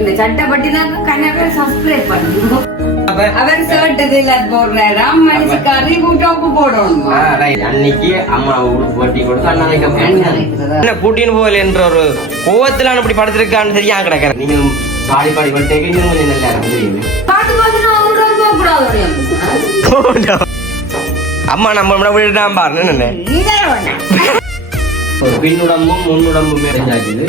இந்த சட்டப்பட்டி தான் கண்ணாவே சப்ஸ்கிரைப் பண்ணுங்க. அவர் சர்ட்டதில் போடுறாராம் மனுஷுக்கு அறிவு டோப்பு போடணுமா. அன்னைக்கு அம்மா உடுப்பு கொடுத்து அண்ணா கூட்டின்னு போகல என்ற ஒரு கோவத்துல அப்படி படுத்திருக்கான்னு தெரியா கிடக்கிறேன். நீங்க பாடி பாடி இன்னும் கொஞ்சம் நல்லா பாட்டு பாட்டு நான் போகக்கூடாது அம்மா. நம்ம நம்மள விட்டுட்டான் பாரு பின்னுடம்பும் முன்னுடம்பும் தெரிஞ்சாச்சுது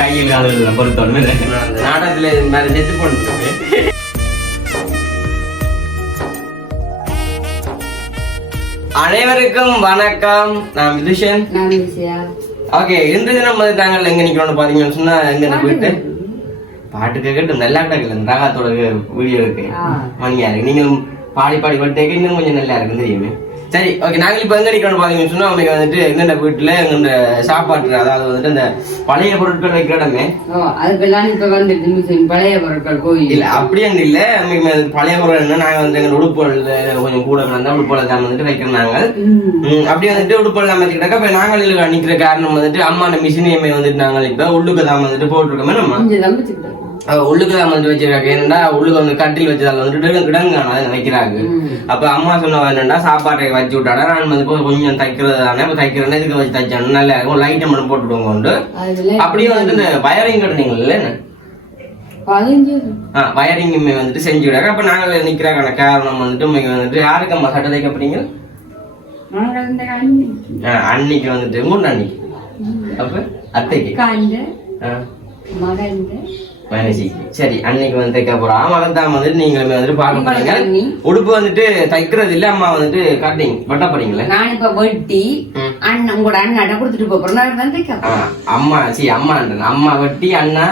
கையில் காலில் பொறுத்தவரை அந்த நாடகத்துல மேல செத்து போட்டு அனைவருக்கும் வணக்கம். நான் விதுஷன். ஓகே இன்று தினம் வந்து நாங்கள் எங்க நிக்கிறோம்னு பாத்தீங்கன்னு சொன்னா எங்க போயிட்டு? பாட்டு கேட்கட்டும் நல்லா கிடக்குல இந்த ராகத்தோட வீடியோ இருக்கு. மணியா இருக்கு நீங்களும் பாடி பாடி பாட்டு இன்னும் கொஞ்சம் நல்லா இருக்கும் தெரியுமே. சரி ஓகே நாங்கள் இப்போ எங்க நிக்கிறோம்னு பாத்தீங்கன்னு சொன்னா உங்களுக்கு வந்துட்டு எங்கெண்ட வீட்டுல எங்கெண்ட சாப்பாட்டு அதாவது வந்துட்டு இந்த பழைய பொருட்கள் வைக்கிற இடமே. அதுக்கெல்லாம் இப்ப வந்துட்டு பழைய பொருட்கள் கோயில் இல்ல அப்படி அங்க இல்ல. உங்களுக்கு பழைய பொருள் நாங்க வந்து எங்க உடுப்புகள் கொஞ்சம் கூட கலந்தா உடுப்புகள் தான் வந்துட்டு வைக்கிறோம் நாங்கள் அப்படி வந்துட்டு உடுப்புகள் தான் வச்சுக்கிட்டாக்கா இப்ப நாங்கள் நிக்கிற காரணம் வந்துட்டு அம்மா அந்த மிஷினையுமே வந்துட்டு நாங்கள் இப்ப உள்ளுக்கு தான் வந்துட்டு போட்டிருக்கோமே நம்ம. கொஞ்சம் தம்பிச்சுக்கிட்டோம் அஹ் உள்ளுக்கு தான் வந்துட்டு வச்சிருக்காங்க. ஏன்னா உள்ளுக்கு வந்து கட்டில் வச்சதால வந்துட்டு கிடங்கு கிடங்கு அதை வைக்கிறாங்க அப்ப அம்மா சொன்ன என்னன்னா சாப்பாட்டை வச்சு விட்டாடா நான் வந்து கொஞ்சம் தைக்கிறது தானே இப்ப தைக்கிறேன்னா இதுக்கு வச்சு தைச்சாను நல்லா இருக்கும் லைட்டை மட்டும் போட்டுவிடுவோங்க உண்டு அதுல அப்படியே வந்துட்டு இந்த வயரிங் கட்டுனீங்கல்ல என்ன? பதினஞ்சு ஆ வயரிங் வந்துட்டு செஞ்சு விடாங்க அப்ப நாங்கள் நிக்கிறக்கான காரணம் வந்துட்டு வந்துட்டு யாருக்கு அம்மா சட்டை தைக்க போறீங்க? அன்னைக்கு வந்துட்டு மூணு அன்னைக்கு அப்ப அத்தைக்கு. காண்ட சரி அன்னைக்கு வந்து தைக்க போறோம். அவன் தான் வந்துட்டு நீங்களுமே வந்துட்டு பார்க்க போறீங்க? உடுப்பு வந்துட்டு தைக்கிறது இல்ல அம்மா வந்துட்டு கட்டிங் வெட்ட போறீங்களே? நான் இப்ப வெட்டி அண்ணன் உங்களோட அண்ணாட்ட கொடுத்துட்டு போறேன் அம்மா சி அம்மா அம்மா வெட்டி அண்ணா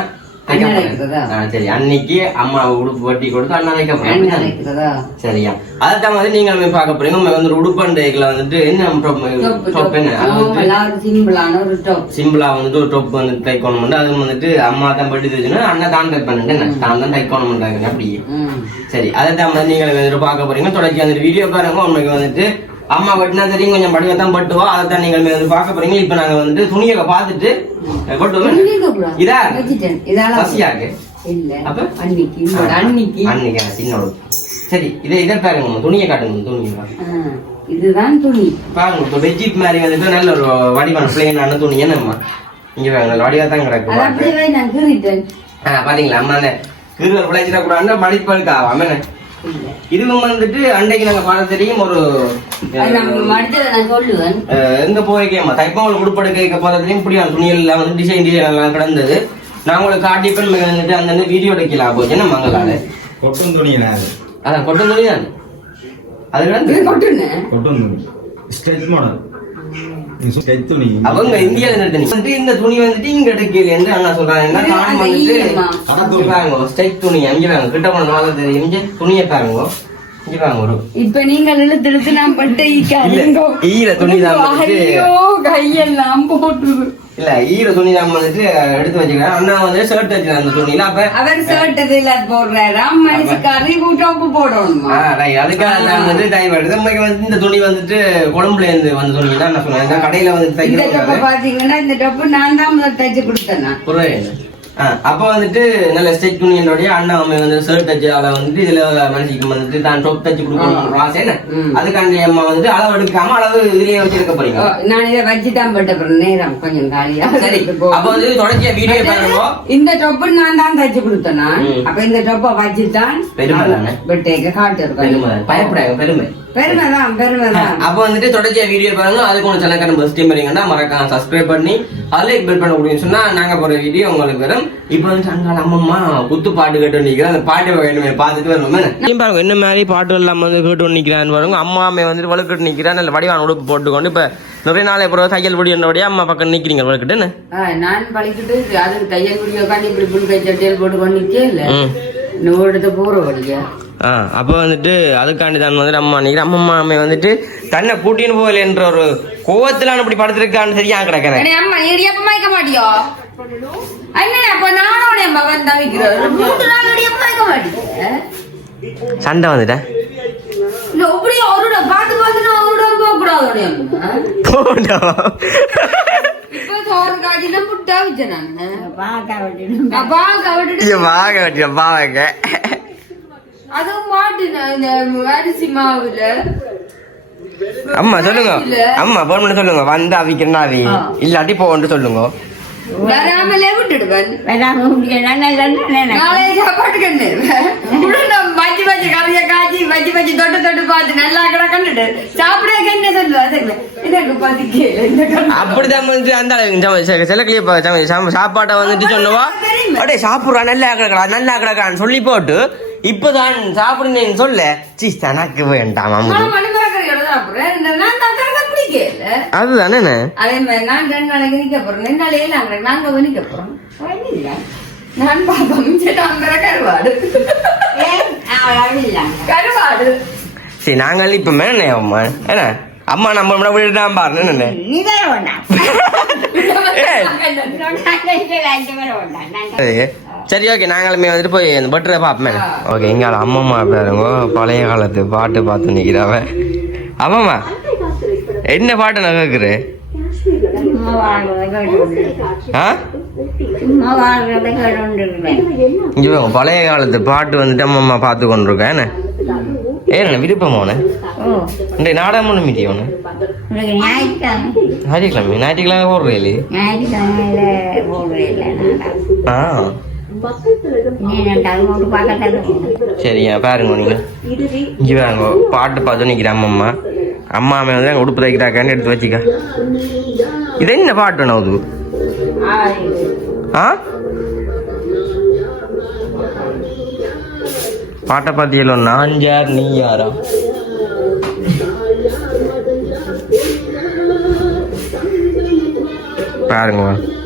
சரி. அன்னைக்கு அம்மா உடுப்பு வெட்டி கொடுத்து அண்ணா தைக்க போறேன் சரியா. அதான் வந்து நீங்களுமே பார்க்க போறீங்க. உங்க வந்து உடுப்பண்டைகளை வந்துட்டு என்ன சிம்பிளான ஒரு டாப் சிம்பிளா வந்துட்டு ஒரு டொப் வந்து தைக்கணும் அது வந்துட்டு அம்மா தான் பட்டி தைச்சுன்னா அண்ணா தான் தைக் பண்ணிட்டு நான் தான் தைக்கணும் அப்படி சரி. அதை தான் வந்து நீங்க வந்துட்டு பார்க்க போறீங்க. தொடர்ச்சி வந்துட்டு வீடியோ பாருங்க. உண்மைக்கு வந்துட்டு அம்மா பட்டினா தெரியும் கொஞ்சம் படிவா தான் பட்டுவா அதை தான் நீங்கள் வந்து பார்க்க போறீங்க. இப்ப நாங்க வந்து துணியை பார்த்துட்டு கொட்டுவோம் இதா இதால பசியாக்கு இல்ல. அப்ப? அன்னைக்கு அன்னைக்கு. அன்னைக்கு சின்ன. சரி இதை இதை பாருங்க துணியை காட்டுங்க துணியை இதுதான் துணி. பாருங்க இப்போ பெட்ஷீட் மாதிரி வந்துட்டு நல்ல ஒரு வடிவான பிளேனான துணி. என்னம்மா? இங்க பாருங்க நல்ல வடிவா தான் கிடக்கு அது அப்படியே நான் கீறிட்டேன். ஆ, பாத்தீங்களா அம்மா அந்த கிருவர் பிழைச்சிட கூடாது மடிப்பழுக்கு ஆகாம என்ன? இல்ல இதுவும் வந்துட்டு அன்றைக்கு நாங்க பாட தெரியும் ஒரு எங்க போய்க்கேமா தைப்பாவில் உடுப்பட கேட்க போறதுலையும் இப்படியான துணிகள் எல்லாம் வந்து டிசைன் டிசைன் எல்லாம் கிடந்தது. நான் உங்களுக்கு காட்டிப்பேன் வந்துட்டு அந்த வீடியோ எடுக்கலாம் போச்சு என்ன மங்களால கொட்டும் துணியா அது? அதான் கொட்ட துணி தான்? அது கிடந்து கொட்டுனேன். கொட்டும் துணி. ஸ்ட்ரெச் மாடல் துணி அவங்க இந்தியால வந்துட்டு இந்த துணி வந்துட்டு இங்க எடுக்கல என்று அண்ணா சொல்றாங்க? என்ன காரணம் வந்துட்டு துணி. அங்க கிட்ட போன நாள தெரியும் துணியை பாருங்க. இப்ப நீங்கள் இழுத்து இழுத்து நான் பட்ட ஈக்காதீங்க ஈர துணி தான் ஐயோ கையெல்லாம் போட்டுது. இல்ல ஈர துணி வந்துட்டு எடுத்து வச்சுக்கிறேன். அண்ணா வந்து ஷர்ட் வச்சுக்கிறேன் அந்த துணியில. அப்ப அவர் சர்ட்டதில் போடுறாராம் மனுஷுக்கு அறிவு டோப்பு போடணுமா? ஆ, right. அதுக்காக நான் வந்து டைம் எடுத்து வந்து இந்த துணி வந்துட்டு கொழும்புல இருந்து வந்த துணி தான் நான் சொன்னேன் கடையில வந்து டொப்பை பாத்தீங்கன்னா இந்த டொப்பு நான் தான் தைச்சு கொடுத்தேன். புரியல. அப்ப வந்துட்டு நல்ல ஸ்டெச் துணியினுடைய அண்ணா அம்மா வந்து ஷர்ட் தச்சு அதை வந்துட்டு இதுல மனசுக்கு வந்துட்டு தான் டொப் தச்சு கொடுக்கணும் ஆசை என்ன. அதுக்காண்டி அம்மா வந்துட்டு அளவு எடுக்காம அளவு இதுலயே வச்சிருக்க போறீங்க. நான் இதை வச்சுதான் பட்ட அப்புறம் நேரம் கொஞ்சம் காலியா சரி. அப்ப வந்து தொடர்ச்சியா வீடியோ பாருங்க. இந்த டொப்பு நான் தான் தைச்சு கொடுத்தேன். அப்ப இந்த டொப்பை வச்சுதான் பெருமை தானே? வெட்டேக்க காட்டு பெருமை பயப்படாங்க பெருமை. பெருமைதான் பெருமைதான் அப்ப வந்துட்டு தொடர்ச்சியா வீடியோ பாருங்க. அதுக்கு ஒன்று செல்லக்கான பஸ் டீம் வரீங்கன்னா மறக்காம சப்ஸ்கிரைப் பண்ணி அதுல பெல் பண்ண முடியும் சொன்னா நாங்க போற வீடியோ உங்களுக்கு வரும். இப்போ வந்து அங்கால அம்மம்மா குத்து பாட்டு கேட்டு நிக்கிறேன் அந்த பாட்டு வேணுமே பார்த்துட்டு வருவோமே நீ பாருங்க என்ன மாதிரி பாட்டு எல்லாம் வந்து கேட்டு நிக்கிறான்னு பாருங்க. அம்மா அம்மா வந்துட்டு வழுக்கிட்டு நிக்கிறேன் நல்ல வடிவான உடுப்பு போட்டுக்கொண்டு இப்ப நிறைய நாளை அப்புறம் தையல் முடியோடைய அம்மா பக்கம் நிக்கிறீங்க வழுக்கிட்டு ஆ, நான் பழிக்கிட்டு அதுக்கு தையல் குடியோ காண்டி இப்படி புல்கை சட்டியல் போட்டு கொண்டு நிக்கல ம். நூறு எடுத்து போற வழியா? ஆ அப்போ வந்துட்டு அதுக்காண்டி தான் வந்துட்டு அம்மா நிற்கிறேன் அம்மம்மா அம்மை வந்துட்டு தன்னை கூட்டின்னு போகல என்ற ஒரு கோவத்துல அப்படி படுத்திருக்கான்னு சரியா கிடக்கிறேன். அம்மா நீ எப்ப மயக்க மாட்டியோ? சண்டை வந்துட்டேன் அம்மா சொல்லுங்க. அம்மா போன் பண்ணி சொல்லுங்க. வந்து அவிக்கிறனா அவி இல்லாட்டி போன்னு சொல்லுங்க. வராமலே விட்டுடுவேன் வராம முடியல நல்லா நாளைய சாப்பாட்டுக்கு என்ன மச்சி மச்சி கறிய காய்ச்சி மச்சி மச்சி தொட்டு தொட்டு பார்த்து நல்லா கடை கண்டுட்டு சாப்பிட என்ன சொல்லுவா அப்படிதான் வந்து அந்த சில கிளிய சாப்பாட்டை வந்துட்டு சொல்லுவா அடே சாப்பிடுறா நல்லா கிடக்கா நல்லா கிடக்கான்னு சொல்லி போட்டு இப்பதான் சாப்பிடுனேன்னு சொல்ல சீ தனக்கு வேண்டாம் பிடிக்கல அதுதானே அதே மாதிரி நான் ரெண்டு நாளைக்கு நிக்க போறேன். ரெண்டு நாள் ஏழு நாளைக்கு நாங்க போய் நிக்க போறோம். இல்ல நான் பாப்போம். சேட்டாங்கிற கருவாடு. கருவாடு. சரி நாங்கள் இப்ப மேலே அம்மா என்ன? அம்மா நம்ம என்ன ஏய். அஞ்சு பேர் சரி. ஓகே நாங்களுமே வந்துட்டு போய் அந்த பட்டரை பார்ப்போமே. ஓகே இங்க அம்மம்மா பாருங்க. பழைய காலத்து பாட்டு பார்த்து நிற்கிறாவ. அம்மம்மா. என்ன பாட்டு நான் கேட்குறேன் பழைய காலத்து பாட்டு வந்துட்டு அம்மம்மா பார்த்து கொண்டிருக்கேன் என்ன? ஏண்ணே விருப்பம் ஓ. இன்றைய நாடகம் ஒன்று மீட்டி உங்களுக்கு ஞாயிற்றுக்கிழமை. ஞாயிற்றுக்கிழமை ஞாயிற்றுக்கிழமை போடுறே இல்லையே ஞாயிற்றுக்கிழமையில போடுறேன் இல்லை நாடா ஆ சரியா பாருங்க நீங்க. இங்க பாட்டு பார்த்து நிற்கிற அம்மம்மா அம்மா அம்மா வந்து அங்கே உடுப்பு தைக்கிறாக்கான்னு எடுத்து வச்சுக்க. இது என்ன பாட்டு அது ஆ? பாட்டை பார்த்தியலோ நான் யார் நீ யாரா? பாருங்க.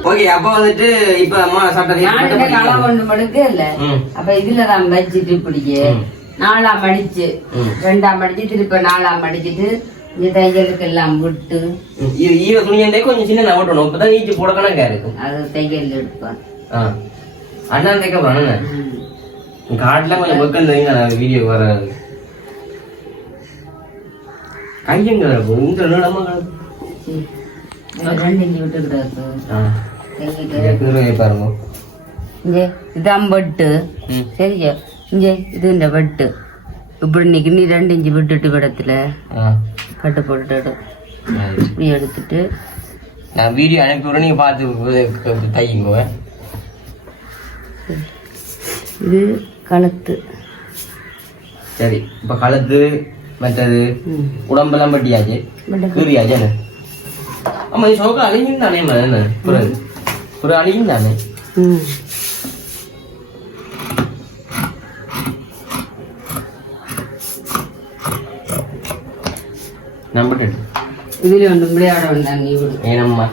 ஓகே அப்போ வந்துட்டு இப்போ அம்மா நானுங்க களை ஒண்ணு மடுக்கு இல்ல. அப்ப இதுல தான் வச்சுட்டு இப்படியே. நாலாம் மடிச்சு. ரெண்டாம் மடிச்சு திருப்ப நாலாம் மடிச்சிட்டு இந்த தையலுக்கு எல்லாம் விட்டு ஈர துணியண்டே கொஞ்சம் சின்ன நவட்டணும் இப்பதான் ஈச்சு போட கணக்கா இருக்கும் அது தையல் எடுப்பேன் அண்ணா தைக்க போறேன் காட்டுல கொஞ்சம் பக்கம் தெரியுங்க வீடியோ வராது கையங்க இருக்கும் இந்த நீளமா கிடக்கும். பாருங்க இங்க இதான் வெட்டு. சரியா இங்க இது இந்த வெட்டு இப்படி நிக்கு நீ ரெண்டு இஞ்சி விட்டுட்டு விடத்துல கட்டு right. இப்படி எடுத்துட்டு நான் வீடியோ அனுப்பி விட நீங்க பார்த்து தையுங்க. இது கழுத்து. சரி இப்ப கழுத்து மற்றது. உடம்பெல்லாம் பட்டியாச்சு பட்டு- கீரியாச்சு என்ன? ஆமா இது சோக அழியும் தானே என்ன? ஒரு ஒரு அழியும் தானே? ம். நம்பிட்டு இதுல ஒன்று விளையாட வேண்டாம் நீ ஏனம்மா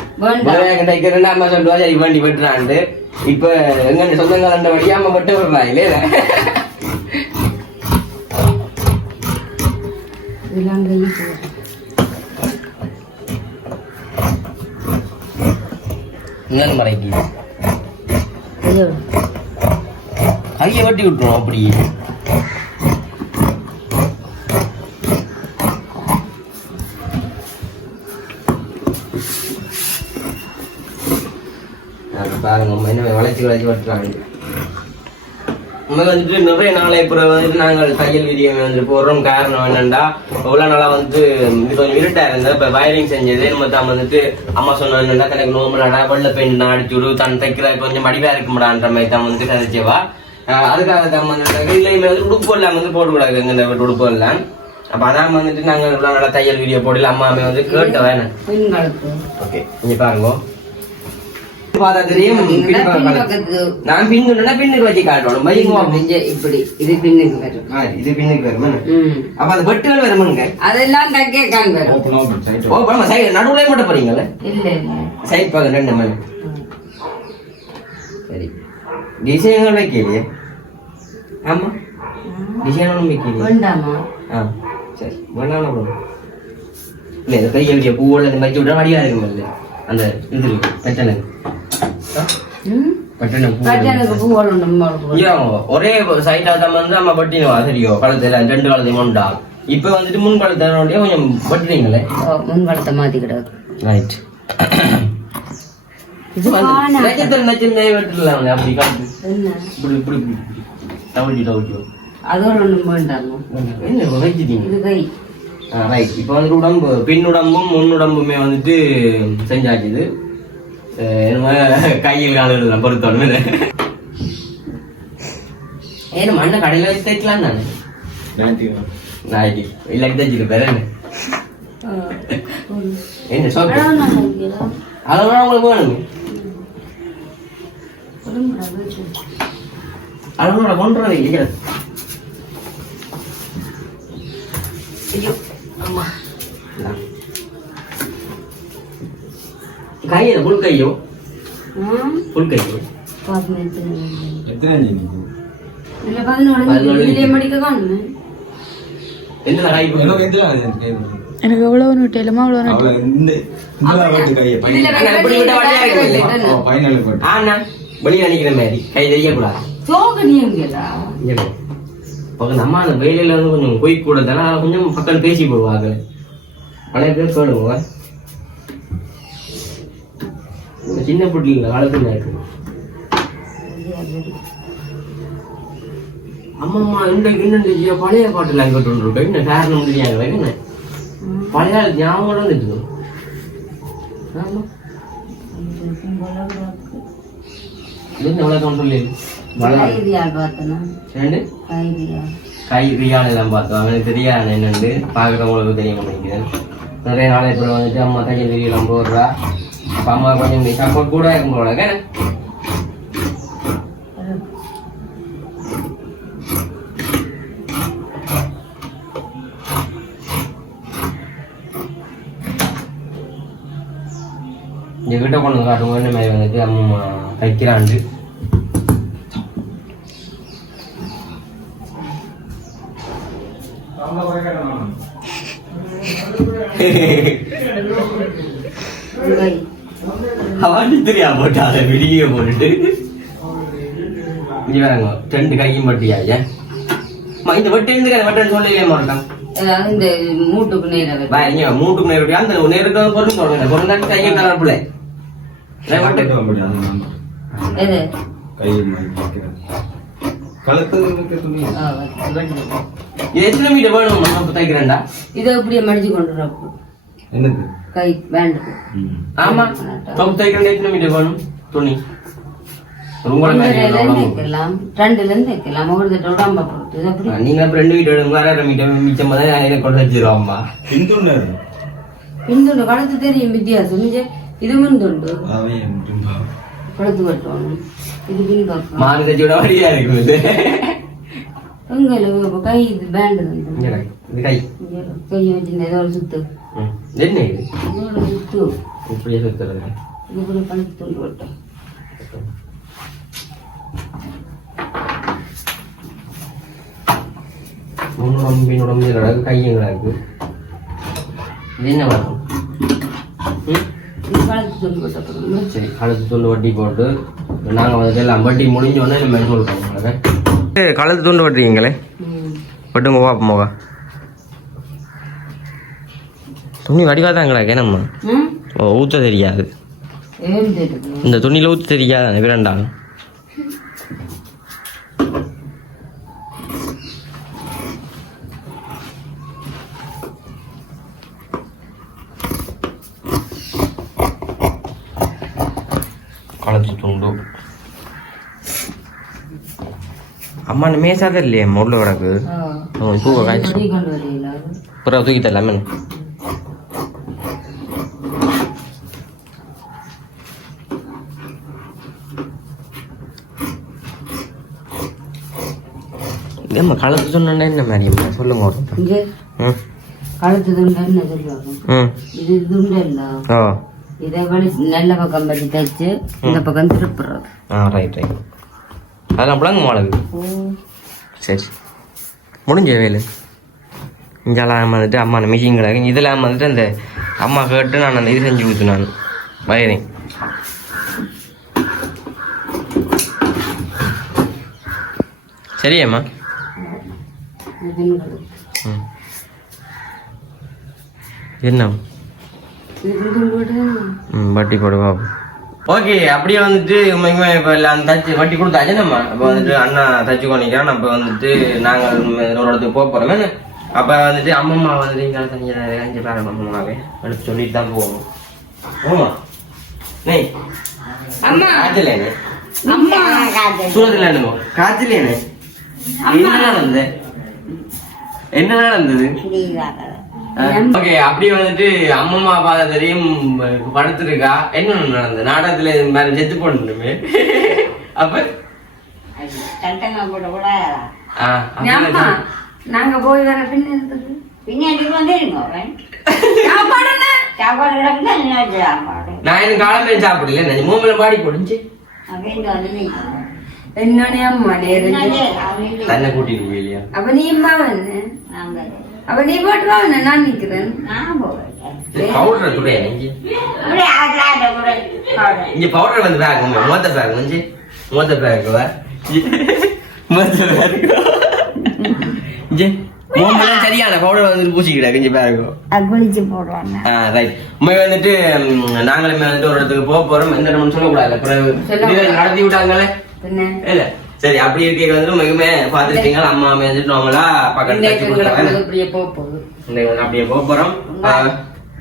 இருக்கிற அம்மா சொல்லுவா சரி வண்டி வெட்டுறான்ட்டு இப்ப எங்க சொந்தங்கள் வழியா அம்மா வெட்ட விடுறா இல்லையா. இன்னும் மறைக்கு கையை விடு. கையை வெட்டி விட்டுரும் அப்படி பாருங்க அம்மா என்ன வளைச்சு வளைச்சு வெட்டுறாங்க நம்ம வந்துட்டு நிறைய நாளை அப்புறம் வந்துட்டு நாங்கள் தையல் வீடியோ வந்து போடுறோம் காரணம் என்னன்னா இவ்வளோ நாளாக வந்துட்டு இது கொஞ்சம் இருட்டா இருந்தது. இப்போ வயரிங் செஞ்சது. நம்ம தான் வந்துட்டு அம்மா சொன்ன என்னன்னா கணக்கு நோம்பலாடா வெள்ளை பெயிண்ட் அடிச்சு விடு தன் தைக்கிற கொஞ்சம் மடிவா இருக்கும்டான்ற மாதிரி தான் வந்துட்டு கதைச்சவா அதுக்காக தான் வந்துட்டு இல்லையுமே வந்து உடுப்பு எல்லாம் வந்து போடக்கூடாது. எங்க உடுப்பு எல்லாம். அப்போ அதான் வந்துட்டு நாங்கள் இவ்வளோ நாளாக தையல் வீடியோ போடல. அம்மாமே வந்து கேட்ட வேணும் ஓகே இங்க பாருங்க. பார்த்தா தெரியும் பின் நான் பின்னுனா பின்னுக்கு வச்சு காட்டணும் இங்க இப்படி இது பின்னுக்கு வரும் ஆ, இது பின்னுக்கு வருமா அப்ப அந்த வெட்டுகள் வருமாங்க அதெல்லாம் தைக்க கான் வரும் ஓ பரமா சைடு நடுவுல மட்டும் போறீங்களே சைட் பக்கம் ரெண்டு மணி சரி. டிசைன்கள் வைக்கலையே? ஆமா. டிசைன் ஒன்றும் வைக்கலையே? வேண்டாமா ஆ சரி. bro. இல்ல இந்த பெரிய பெரிய பூவோட இந்த மாதிரி விட்டா வடிவா இருக்கும் இல்ல. அந்த இது இருக்கு பெட்டனு ஒரே சைட்டா தான் வந்து நம்ம பட்டினோம் சரியோ கழுத்துல ரெண்டு கழுத்தையும் உண்டா இப்ப வந்துட்டு முன் கழுத்தோடய கொஞ்சம் பட்டுறீங்களே முன் கழுத்தை மாத்தி கிடக்கு ரைட் இது காணா. நட்சத்திரம் நட்சத்திரம் வெட்டலாம் அப்படி காட்டு என்ன இப்படி இப்படி இப்படி இப்படி. டவுட்டி டவுட்டி அதோட ஒண்ணும் வேண்டாமா என்ன வச்சுட்டீங்க இது கை ரைட் இப்போ வந்து உடம்பு பின் உடம்பும் முன் உடம்புமே வந்துட்டு செஞ்சாச்சு என்னமோ கையில் காலில் பொறுத்தோன்னு ஏன்னா மண்ணை கடையில் வச்சு தைக்கலாம் தானே ஞாயிற்றுக்கிழமை நாளைக்கு இல்லாட்டி தைச்சிட்டு பேர் என்ன? என்ன சோப்பு அதெல்லாம் உங்களுக்கு வேணுங்க. அதனோட கொண்டு இதுல பையன். வேற இப்படி விட்டா வழியா இருக்குல்ல? என்ன? பையனுக்கு போட்டு ஆனா வெளியே நினைக்கிற மாதிரி. கை தெரியக்கூடாது. பக்கம் நம்ம அந்த வெயிலில் வந்து கொஞ்சம் பொய் கூட தானே கொஞ்சம் பக்கம் பேசி போடுவாங்க பழைய பேர் இந்த சின்ன புட்டில காலத்தில் இருக்கு? அம்மம்மா இன்றைக்கு இன்னும் பழைய பாட்டில் அங்கே இருக்கோம். என்ன காரணம் தெரியாங்க என்ன? பழைய ஞாபகம் வந்துட்டு ஆமா என்ன வளர்க்கம் சொல்லி வளர்க்க கை ரியால் எல்லாம் பார்த்தோம் அவனுக்கு தெரியாது என்னன்னு. பார்க்குறவங்களுக்கு தெரிய மாட்டேங்குது நிறைய நாளை இப்போ வந்துட்டு அம்மா தையல் தெரியலாம் போடுறா. அப்போ அம்மா கொஞ்சம் சப்போர்ட் கூட இருக்கும் போல கேன இந்த கிட்ட கொண்டு காட்டுங்க என்ன மாதிரி வந்துட்டு அம்மா தைக்கிறாண்டு கை அவன் தெரியா போட்டு அதை வெளியே போட்டுட்டு இங்க வேறாங்க ரெண்டு கையும் பட்டியா ஏன் அம்மா, இந்த வட்டி இருந்து வட்டன் சொல்லலையே மாட்டான் இந்த மூட்டுக்கு நேரம் இங்க மூட்டுக்கு நேரம் அந்த நேருக்கு பொருள் சொல்லுங்க பொருள் கையை கலர்ப்புல வட்டு எது கை வைக்கிறேன் கழுத்து துணி ஆ, வச்சு, வச்சு. இது எத்தனை மீட்டர் வேணும் தைக்கிறேன்டா இதை அப்படியே மடிச்சு கொண்டு வைக்கலாம். ரெண்டுல இருந்து வைக்கலாம். ஒரு தட்ட உடம்ப போட்டு. இது அப்படி நீங்க ரெண்டு மீட்டர் மிச்சம் தான் கொண்டு தெரியும் வித்தியாசம். இது முந்துண்டு கட்டணும். இது வழியா எங்களுக்கு கை இது பேண்டு இங்க இரு, இது கை கையை வச்சு ஏதோ ஒரு சுத்து. என்ன இது இதோட சுத்து இப்படியே சுத்துறது இது கூட கழுத்து துண்டு விட்டோம் முன்னுடம் பின்னுடம் கிடக்கு கையும் கிடக்கு இது என்ன வரும் சரி கழுத்து துண்டு வட்டி போட்டு நாங்கள் வந்துட்டு எல்லாம் வட்டி முடிஞ்சோடனே நம்ம சொல்கிறோம் கழுத்து துண்டு வட்டுறீங்களே வட்டுங்க பாப்போம் துணி வடிவாக தான் கிடக்கு என்னம்மா ம்? ஓ ஊற்ற தெரியாது. இந்த துணியில் ஊற்ற தெரியாது அந்த விரண்டாங்க கழுத்து துண்டு. அம்மா மேசாத இல்லையே முள்ள ஆ. பூவை காய்ச்சி. அப்புறம் தூக்கி தரலாமே. ஏம்மா கலத்து சொன்னா என்ன மாதிரிம்மா சொல்லுங்க ஒரு. இங்க கழுத்து துண்டு என்ன சொல்லுவாங்க இது துண்டு இதை வழி நல்ல பக்கம் பற்றி தைச்சு இந்த பக்கம் திருப்புறது. ஆ ரைட் ரைட் அதெல்லாம் பிள்ளைங்க மாளுக்கு சரி. முடிஞ்ச வேலு. இங்கெல்லாம் வந்துட்டு அம்மா மிஷின் கிடக்கு இதெல்லாம் வந்துட்டு அந்த அம்மா கேட்டு நான் அந்த இது செஞ்சு கொடுத்து நான். வயரிங் சரியாம்மா. என்ன? துண்டு விட்டு போடு ஓகே அப்படியே வந்துட்டு உண்மைக்குமே இப்போ எல்லாம் தச்சு வட்டி கொடுத்தாச்சு நம்ம. அப்போ வந்துட்டு அண்ணா தச்சு கொண்டிக்கிறான் அப்போ வந்துட்டு நாங்கள் ஒரு இடத்துக்கு போக போகிறோம் அப்போ வந்துட்டு அம்மம்மா வந்துட்டு இங்கே தனியாக அஞ்சு பேர அம்மம்மாவே எடுத்து சொல்லிட்டு தான் போகணும் ஆமா நெய் அம்மா. காய்ச்சலேனே அம்மா. சூரத்தில் காய்ச்சலேனே என்ன? நடந்தது என்ன நடந்தது? ஓகே அப்படியே வந்துட்டு அம்மம்மா பாத தெரியும் படுத்திருக்கா. என்ன நடந்தது? நாடகத்துல இது மாதிரி செத்து போட்டுமே அப்ப? நாங்க போய் வர பின்ன இருந்தது பின்னாடி வந்துருங்க சாப்பாடு என்ன? சாப்பாடு கிடக்குன்னா என்ன சாப்பாடு நான் எனக்கு காலமே சாப்பிடல நான் மூமில பாடி போடுச்சு அப்படின்னு வந்து வந்து அப்ப நீ போட்டு வா நான் நிக்கிறேன். நான் போவேன் பவுடர் துடைய இங்க கூட பவுடர் வந்து பேக் மூத்த பேக் வந்து மூத்த பேக் மூத்த பேக் சரியான பவுடர் வந்துட்டு பூசிக்கிட்டா கொஞ்சம் பேக் அது குளிச்சு போடுவாங்க. ஆ ரைட் உண்மை வந்துட்டு நாங்களுமே வந்துட்டு ஒரு இடத்துக்கு போக போறோம். எந்த இடம்னு சொல்லக்கூடாது. பிறகு நடத்தி விட்டாங்களே இல்ல. சரி அப்படி இருக்க வந்துட்டு மிகுமே பாத்துட்டீங்க அம்மா அம்மா வந்துட்டு நார்மலா பக்கத்து இன்னைக்கு தச்சு கொடுத்தாங்க. கொண்டு இப்படியே போக போகுது. இன்னைக்கு வந்து அப்படியே போக போறோம்.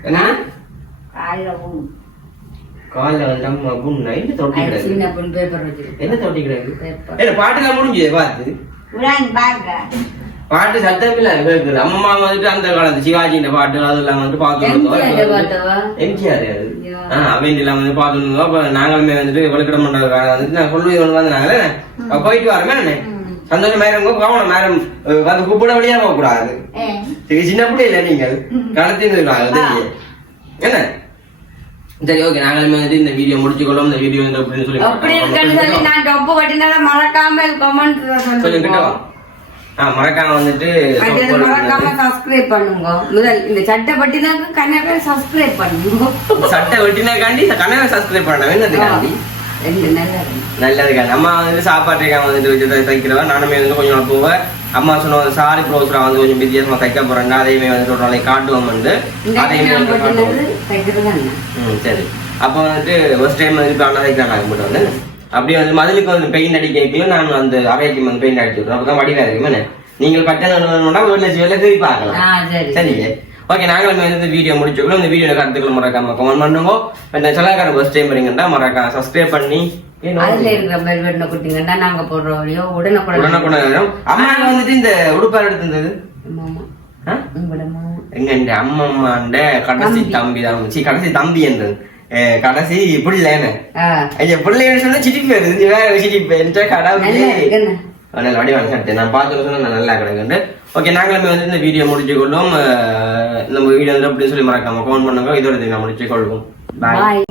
என்ன? காலைல வந்து அம்மா புண்ணா என்ன தொட்டி கிடக்கு சின்ன பொண்ணு பேப்பர் வச்சிருக்கு. என்ன தொட்டி கிடக்கு பாட்டுலாம் முடிஞ்சது பார்த்து பாருங்க. பாட்டு சத்தம் இல்ல கேக்குது. அம்மா வந்துட்டு அந்த காலத்து சிவாஜியின் பாட்டு அதெல்லாம் வந்து எம்ஜிஆர் பார்த்தவா? பார்த்து எம்ஜிஆர் அது. அவங்க எல்லாம் வந்து பார்த்துருந்தோம் அப்ப நாங்களுமே வந்துட்டு வெளிக்கிட மண்டபம் வந்துட்டு நான் கொண்டு வந்து வந்தாங்களே போயிட்டு வரமே நானே சந்தோஷம் மேரம் கவனம் மேரம் வந்து கூப்பிட வழியா போக கூடாது சின்ன பிள்ளை இல்ல நீங்கள் தெரியும் என்ன? சரி ஓகே நாங்களுமே வந்துட்டு இந்த வீடியோ முடிச்சுக்கொள்ளும். இந்த வீடியோ வந்து அப்படின்னு சொல்லி மறக்காம கமெண்ட் சொல்லுங்க. மறக்காம வந்துட்டு மறக்காம சப்ஸ்கிரைப் பண்ணுங்க. முதல் இந்த சட்டை பட்டினாக்க கண்ணாக்க சப்ஸ்கிரைப் பண்ணுங்க. சட்டை வெட்டினாக்காண்டி கனவை சப்ஸ்கிரைப் பண்ண என்னதுக்காண்டி ரெண்டு நல்லா நல்லதுக்காண்டி அம்மா வந்துட்டு சாப்பாட்டுக்காக வந்துட்டு வச்சு தைக்கிறவா நானுமே வந்து கொஞ்சம் போவேன் அம்மா சொன்ன சாரி ப்ரோஸ்ரா வந்து கொஞ்சம் வித்தியாசமா தைக்க போறேன் அதையுமே வந்து ஒரு நாளைக்கு காட்டுவோம் வந்து. அதையுமே வந்து சரி. அப்போ வந்துட்டு ஃபர்ஸ்ட் டைம் வந்து இப்போ அண்ணா தைக்கிறாங்க மட்டும் வந்து? அப்படியே வந்து மதிலுக்கு வந்து பெயிண்ட் அடிக்கல நான் வந்து அறைக்கு வந்து பெயிண்ட் அடிச்சு விட்றேன் அப்போ தான் வடிவா இருக்குமே நீங்கள் பட்டம் வேணும்னா ஒரு லட்சம் வேலை திருப்பி பார்க்கலாம். சரிங்க. ஓகே நாங்களும் வந்து வீடியோ முடிச்சுக்கிறோம் இந்த வீடியோ கருத்துக்கள் மறக்காம கமெண்ட் பண்ணுங்க. இந்த சொல்லாக்கார ஃபர்ஸ்ட் டைம் வரீங்கன்னா மறக்காம சப்ஸ்கிரைப் பண்ணி அதுல இருக்கிற பெல் பட்டனை குட்டிங்கன்னா நாங்க போடுற உடனுக்குடன். அம்மா வந்துட்டு இந்த உடுப்பார் எடுத்திருந்தது எங்க இந்த அம்மம்மாண்ட கடைசி தம்பி. தான். கடைசி தம்பி என்றது. கடைசி பிள்ளைன்னு. ஐயா பிள்ளைன்னு சொன்னா சிரிப்பு வருது. வேற சிரிப்பு. என்கிட்ட கடவுளே. நல்லா வடிவான சட்டை நான் பார்த்து சொன்னா நல்லா கிடக்குண்டு ஓகே நாங்களுமே வந்து இந்த வீடியோ முடிச்சு கொள்ளும் அஹ் நம்ம வீடியோ வந்து அப்படின்னு சொல்லி மறக்காம கமெண்ட் பண்ணுங்க. இதோட இதை நான் முடிச்சு கொள்வோம் பாய் பாய்